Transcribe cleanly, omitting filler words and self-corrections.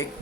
1